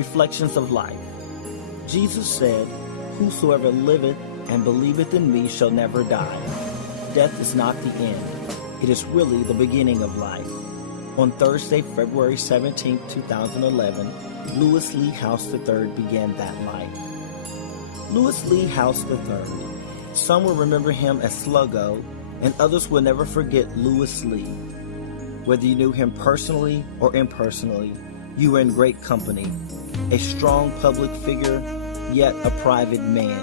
Reflections of Life. Jesus said, "Whosoever liveth and believeth in me shall never die." Death is not the end. It is really the beginning of life. On Thursday, February 17, 2011, Lewis Lee House III began that life. Lewis Lee House III. Some will remember him as Sluggo, and others will never forget Lewis Lee. Whether you knew him personally or impersonally, you were in great company. A strong public figure, yet a private man.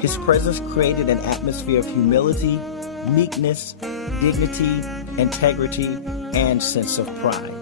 His presence created an atmosphere of humility, meekness, dignity, integrity, and sense of pride.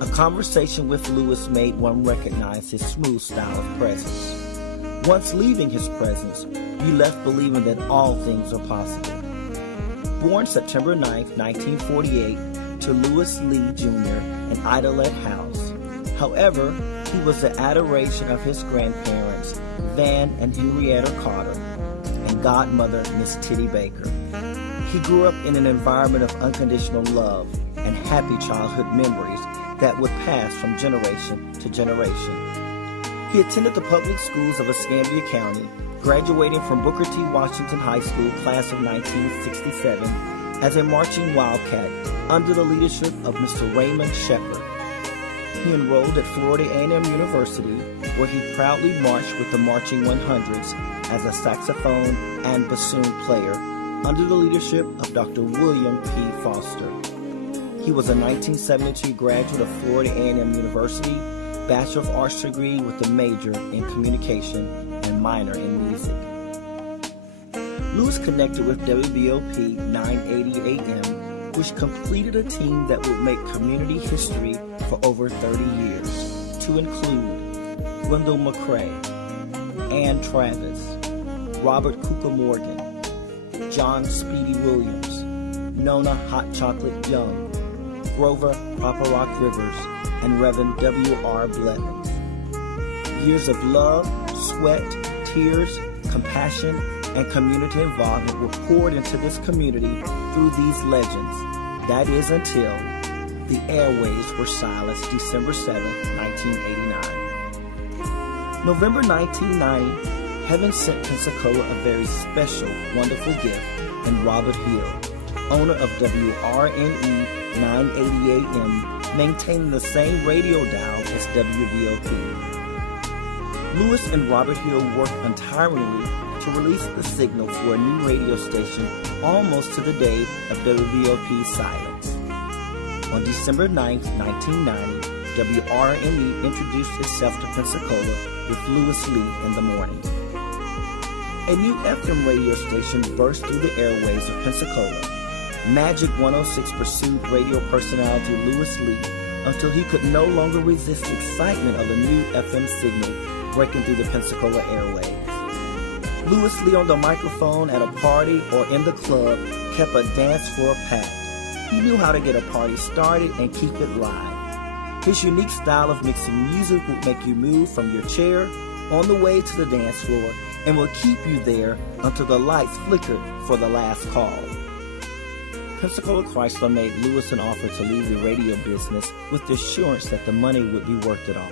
A conversation with Lewis made one recognize his smooth style of presence. Once leaving his presence, you left believing that all things are possible. Born September 9, 1948, to Lewis Lee Jr. in Idelette House. However, he was the adoration of his grandparents, Van and Henrietta Carter, and godmother, Miss Titty Baker. He grew up in an environment of unconditional love and happy childhood memories that would pass from generation to generation. He attended the public schools of Escambia County, graduating from Booker T. Washington High School, class of 1967, as a marching Wildcat under the leadership of Mr. Raymond Shepard. He enrolled at Florida A&M University, where he proudly marched with the Marching 100s as a saxophone and bassoon player under the leadership of Dr. William P. Foster. He was a 1972 graduate of Florida A&M University, Bachelor of Arts degree with a major in communication and minor in music. Lewis connected with WBOP 980 AM, which completed a team that would make community history for over 30 years, to include Wendell McCrae, Ann Travis, Robert Cooper Morgan, John Speedy Williams, Nona Hot Chocolate Young, Grover Papa Rock Rivers, and Reverend W.R. Blevins. Years of love, sweat, tears, compassion, and community involvement were poured into this community through these legends. That is until the airwaves were silenced December 7, 1989. November 1990, heaven sent Pensacola a very special, wonderful gift in Robert Hill, owner of WRNE 980 AM, maintaining the same radio dial as WVOP. Lewis and Robert Hill worked untiringly to release the signal for a new radio station almost to the day of WVOP's silence. On December 9, 1990, WRNE introduced itself to Pensacola with Lewis Lee in the morning. A new FM radio station burst through the airways of Pensacola. Magic 106 pursued radio personality Lewis Lee until he could no longer resist the excitement of a new FM signal breaking through the Pensacola airwaves. Lewis Lee on the microphone at a party or in the club kept a dance floor packed. He knew how to get a party started and keep it live. His unique style of mixing music would make you move from your chair on the way to the dance floor and will keep you there until the lights flickered for the last call. Pensacola Chrysler made Lewis an offer to leave the radio business with the assurance that the money would be worth it all.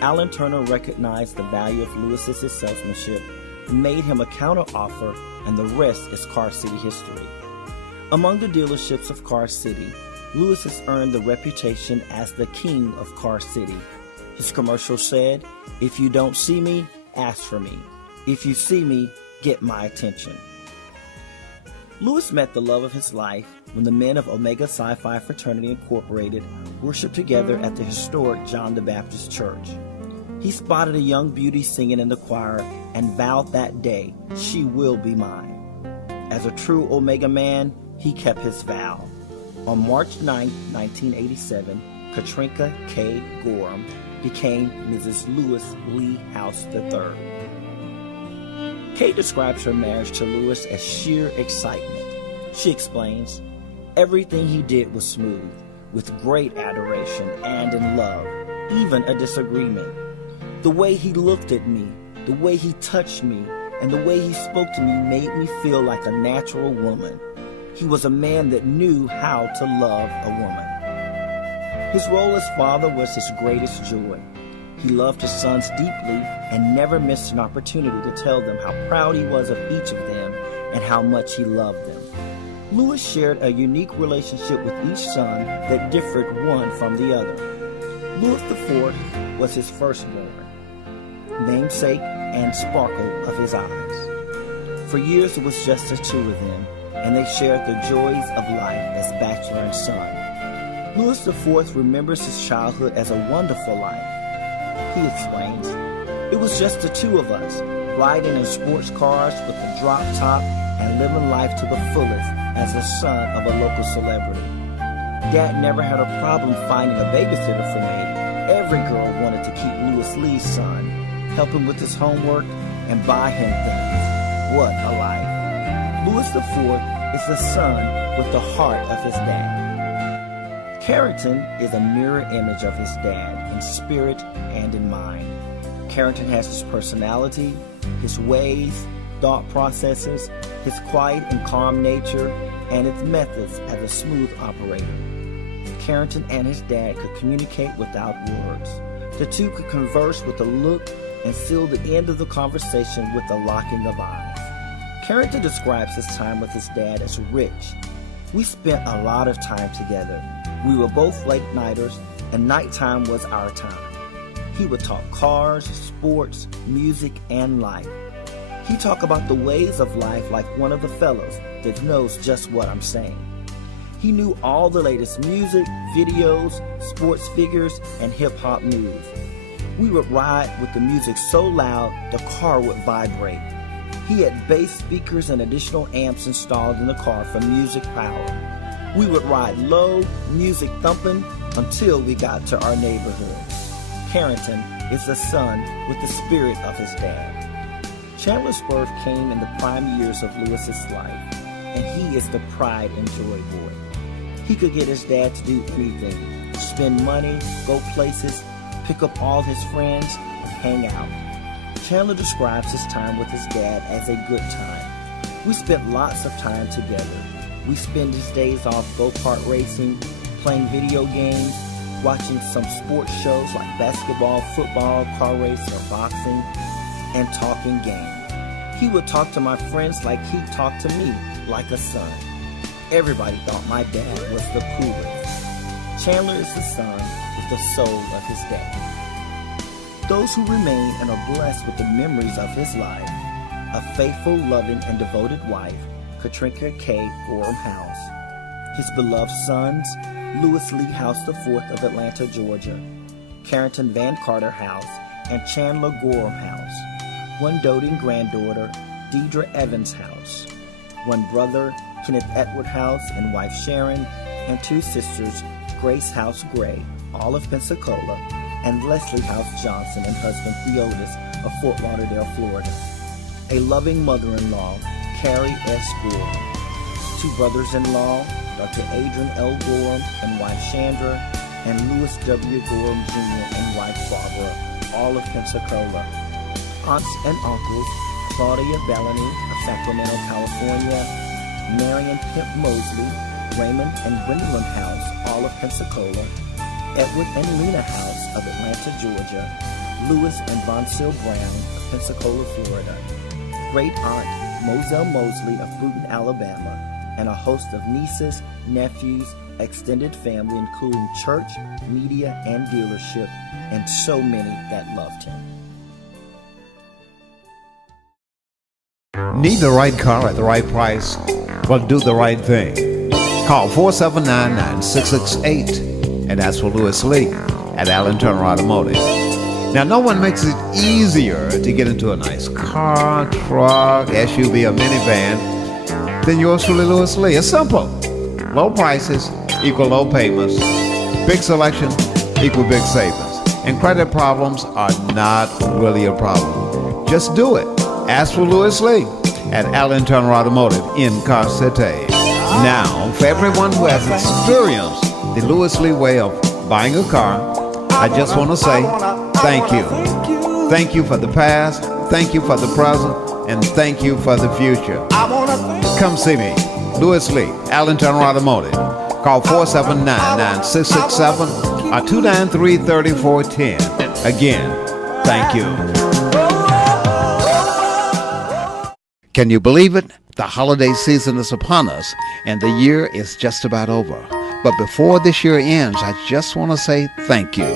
Alan Turner recognized the value of Lewis's salesmanship, made him a counteroffer, and the rest is Car City history. Among the dealerships of Car City, Lewis has earned the reputation as the king of Car City. His commercial said, "If you don't see me, ask for me. If you see me, get my attention." Lewis met the love of his life when the men of Omega Psi Phi Fraternity Incorporated worshiped together at the historic John the Baptist Church. He spotted a young beauty singing in the choir and vowed that day, "She will be mine." As a true Omega man, he kept his vow. On March 9, 1987, Katrinka K. Gorham became Mrs. Lewis Lee House III. Kay describes her marriage to Lewis as sheer excitement. She explains, "Everything he did was smooth, with great adoration and in love, even a disagreement. The way he looked at me, the way he touched me, and the way he spoke to me made me feel like a natural woman. He was a man that knew how to love a woman." His role as father was his greatest joy. He loved his sons deeply and never missed an opportunity to tell them how proud he was of each of them and how much he loved them. Louis shared a unique relationship with each son that differed one from the other. Louis IV was his firstborn, namesake and sparkle of his eyes. For years it was just the two of them, and they shared the joys of life as bachelor and son. Louis IV remembers his childhood as a wonderful life. He explains, "It was just the two of us, riding in sports cars with a drop top and living life to the fullest as the son of a local celebrity. Dad never had a problem finding a babysitter for me. Every girl wanted to keep Louis Lee's son, help him with his homework, and buy him things. What a life." Louis IV is the son with the heart of his dad. Carrington is a mirror image of his dad in spirit and in mind. Carrington has his personality, his ways, thought processes, his quiet and calm nature, and his methods as a smooth operator. Carrington and his dad could communicate without words. The two could converse with a look and seal the end of the conversation with a locking of eyes. Carrington describes his time with his dad as rich. "We spent a lot of time together. We were both late-nighters, and nighttime was our time. He would talk cars, sports, music, and life. He talked about the ways of life like one of the fellows that knows just what I'm saying. He knew all the latest music, videos, sports figures, and hip-hop news. We would ride with the music so loud the car would vibrate. He had bass speakers and additional amps installed in the car for music power. We would ride low, music thumping, until we got to our neighborhood." Carrington is the son with the spirit of his dad. Chandler's birth came in the prime years of Louis's life, and he is the pride and joy boy. He could get his dad to do anything: spend money, go places, pick up all his friends, and hang out. Chandler describes his time with his dad as a good time. "We spent lots of time together. We spend his days off go-kart racing, playing video games, watching some sports shows like basketball, football, car race, or boxing, and talking game. He would talk to my friends like he talked to me, like a son. Everybody thought my dad was the coolest." Chandler is the son with the soul of his dad. Those who remain and are blessed with the memories of his life: a faithful, loving, and devoted wife, Katrinka K. Gorham House; his beloved sons, Louis Lee House IV of Atlanta, Georgia; Carrington Van Carter House and Chandler Gorham House; one doting granddaughter, Deidre Evans House; one brother, Kenneth Edward House and wife Sharon; and two sisters, Grace House Gray, all of Pensacola, and Leslie House Johnson and husband Theodis of Fort Lauderdale, Florida; a loving mother-in-law, Carrie S. Gorham; two brothers-in-law, Dr. Adrian L. Gorham and wife Chandra, and Louis W. Gorham Jr. and wife Barbara, all of Pensacola; aunts and uncles, Claudia Bellany of Sacramento, California; Marion Pimp Mosley, Raymond and Gwendolyn House, all of Pensacola; Edward and Lena House of Atlanta, Georgia; Louis and Vonsil Brown of Pensacola, Florida; great aunt Moselle Mosley of Bruton, Alabama, and a host of nieces, nephews, extended family, including church, media, and dealership, and so many that loved him. Need the right car at the right price? Well, do the right thing. Call 479-9668 and ask for Louis Lee at Allen Turner Automotive. Now, no one makes it easier to get into a nice car, truck, SUV, or minivan than yours truly, Louis Lee. It's simple. Low prices equal low payments. Big selection equal big savings. And credit problems are not really a problem. Just do it. Ask for Louis Lee at Allen Turner Automotive in Car City. Now, for everyone who has experienced the Louis Lee way of buying a car, I just want to say thank you. Thank you for the past, thank you for the present, and thank you for the future. Come see me, Louis Lee, Allen Turner Automotive. Call 479-9667 or 293-3410. Again, thank you. Can you believe it? The holiday season is upon us, and the year is just about over. But before this year ends, I just want to say thank you.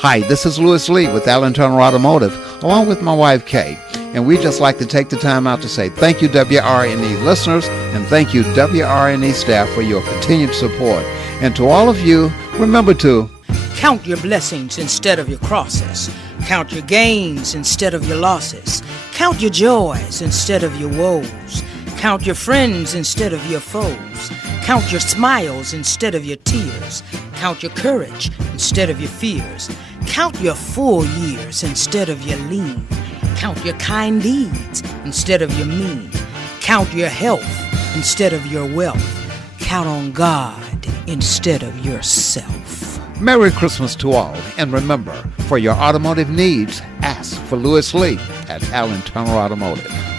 Hi, this is Lewis Lee with Allen Turner Automotive, along with my wife, Kay. And we just like to take the time out to say thank you, WRNE listeners, and thank you, WRNE staff, for your continued support. And to all of you, remember to count your blessings instead of your crosses. Count your gains instead of your losses. Count your joys instead of your woes. Count your friends instead of your foes. Count your smiles instead of your tears. Count your courage instead of your fears. Count your full years instead of your lean. Count your kind deeds instead of your mean. Count your health instead of your wealth. Count on God instead of yourself. Merry Christmas to all, and remember, for your automotive needs, ask for Lewis Lee at Allen Turner Automotive.